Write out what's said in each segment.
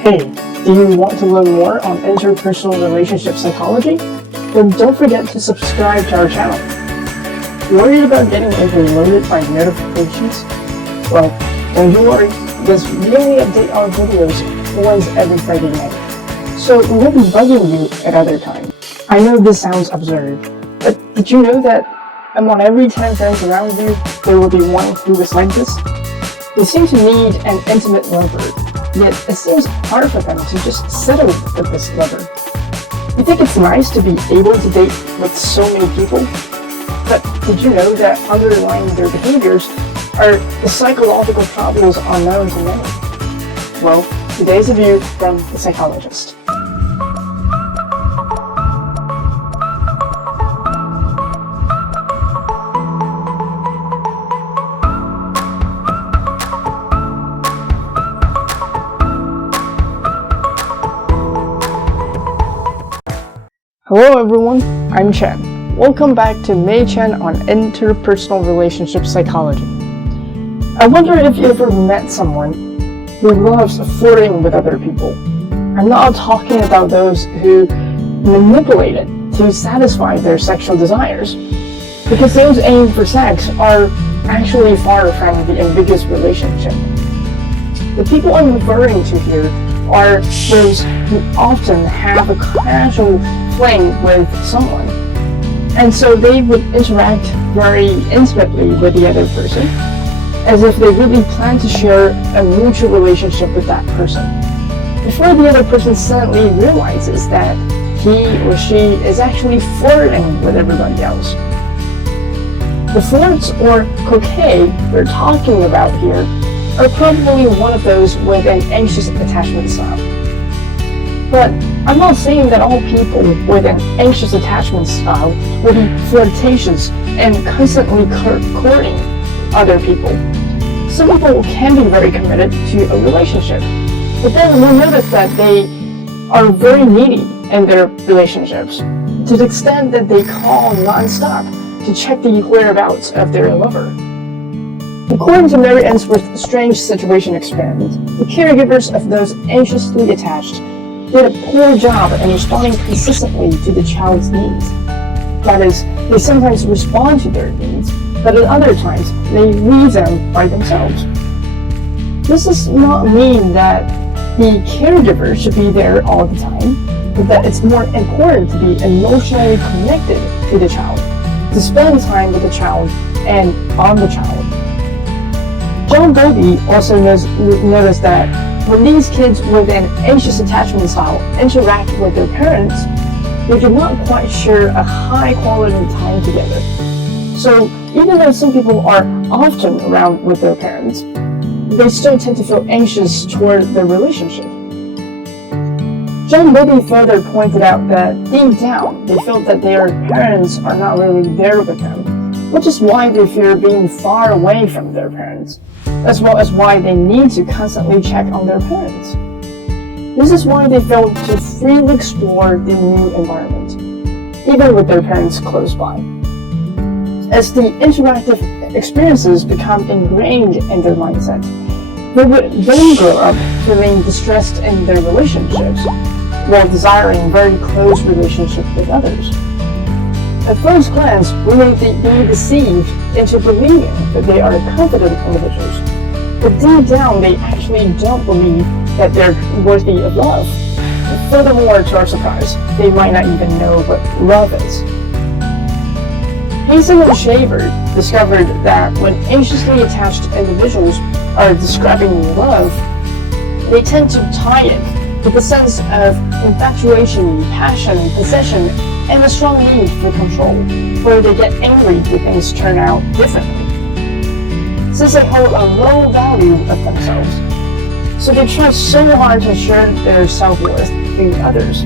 Hey, do you want to learn more on interpersonal relationship psychology? Then don't forget to subscribe to our channel. Worried about getting overloaded by notifications? Well, don't you worry, because we only update our videos once every Friday night. So we won't be bugging you at other times. I know this sounds absurd, but did you know that among every 10 friends around you, there will be one who is like this? They seem to need an intimate lover, yet it seems hard for them to just settle with this lover. You think it's nice to be able to date with so many people? But did you know that underlying their behaviors are the psychological problems unknown to many? Well, today's a view from the Psychologist. Hello everyone, I'm Chen. Welcome back to MACHIEN on interpersonal relationship psychology. I wonder if you ever met someone who loves flirting with other people. I'm not talking about those who manipulate it to satisfy their sexual desires, because those aim for sex are actually far from the ambiguous relationship. The people I'm referring to here are those who often have a casual fling with someone, and so they would interact very intimately with the other person, as if they really plan to share a mutual relationship with that person, before the other person suddenly realizes that he or she is actually flirting with everybody else. The flirts or coquet we're talking about here are probably one of those with an anxious attachment style. But I'm not saying that all people with an anxious attachment style will be flirtatious and constantly courting other people. Some people can be very committed to a relationship, but then we'll notice that they are very needy in their relationships, to the extent that they call non-stop to check the whereabouts of their lover. According to Mary Ainsworth's Strange Situation Experiment, the caregivers of those anxiously attached did a poor job in responding consistently to the child's needs. That is, they sometimes respond to their needs, but at other times they leave them by themselves. This does not mean that the caregiver should be there all the time, but that it's more important to be emotionally connected to the child, to spend time with the child and on the child. Bowlby also noticed that when these kids with an anxious attachment style interact with their parents, they do not quite share a high quality time together. So even though some people are often around with their parents, they still tend to feel anxious toward their relationship. Bowlby further pointed out that deep down, they feel that their parents are not really there with them, which is why they fear being far away from their parents, as well as why they need to constantly check on their parents. This is why they fail to freely explore the new environment, even with their parents close by. As the interactive experiences become ingrained in their mindset, they would then grow up feeling distressed in their relationships, while desiring very close relationships with others. At first glance, we may be deceived into believing that they are confident individuals, but deep down they actually don't believe that they're worthy of love. And furthermore, to our surprise, they might not even know what love is. Hazen and Shaver discovered that when anxiously attached individuals are describing love, they tend to tie it with a sense of infatuation, passion, possession, and a strong need for control, where they get angry when things turn out differently, since they hold a low value of themselves. So they try so hard to assure their self-worth to others.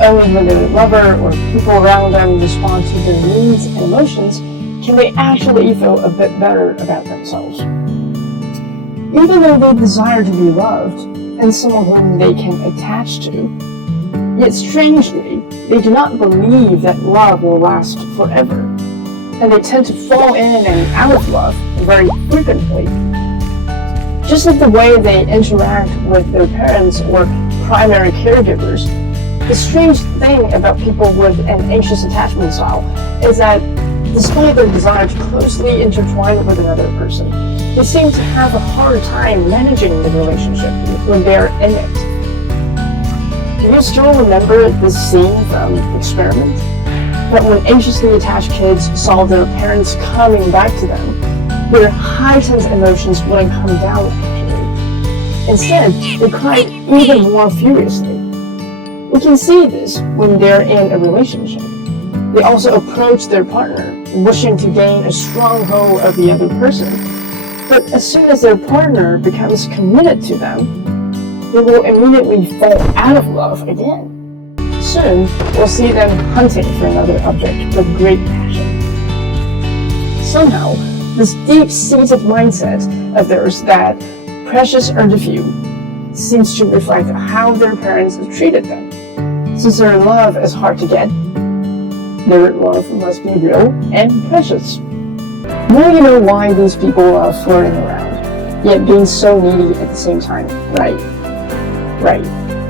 Only when their lover or people around them respond to their needs and emotions can they actually feel a bit better about themselves. Even though they desire to be loved and someone whom they can attach to, yet strangely, they do not believe that love will last forever, and they tend to fall in and out of love very frequently. Just like the way they interact with their parents or primary caregivers, the strange thing about people with an anxious attachment style is that despite their desire to closely intertwine with another person, they seem to have a hard time managing the relationship when they're in it. Do you still remember this scene from Experiment? That when anxiously attached kids saw their parents coming back to them, their heightened emotions wouldn't come down actually. Instead, they cried even more furiously. We can see this when they're in a relationship. They also approach their partner, wishing to gain a stronghold of the other person. But as soon as their partner becomes committed to them, they will immediately fall out of love again. Soon, we'll see them hunting for another object with great passion. Somehow, this deep-seated mindset of theirs that precious are the few seems to reflect how their parents treated them. Since their love is hard to get, their love must be real and precious. Now you know why these people are flirting around, yet being so needy at the same time, right? Right.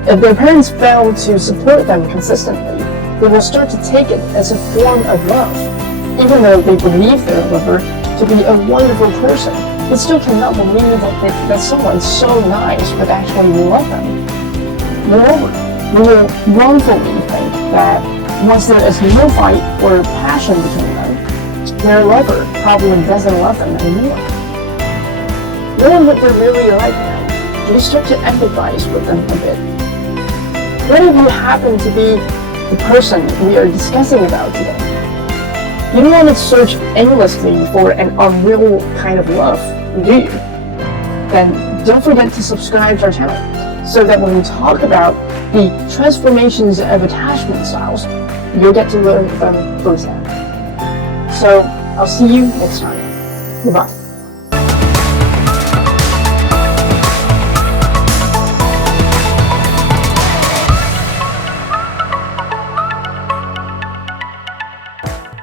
If their parents fail to support them consistently, they will start to take it as a form of love. Even though they believe their lover to be a wonderful person, they still cannot believe that someone so nice would actually love them. Moreover, they will wrongfully think that once there is no fight or passion between them, their lover probably doesn't love them anymore. Knowing what they're really like now, you start to empathize with them a bit. What if you happen to be the person we are discussing about today? You don't want to search endlessly for an unreal kind of love, do you? Then don't forget to subscribe to our channel so that when we talk about the transformations of attachment styles, you'll get to learn them firsthand. So I'll see you next time. Goodbye.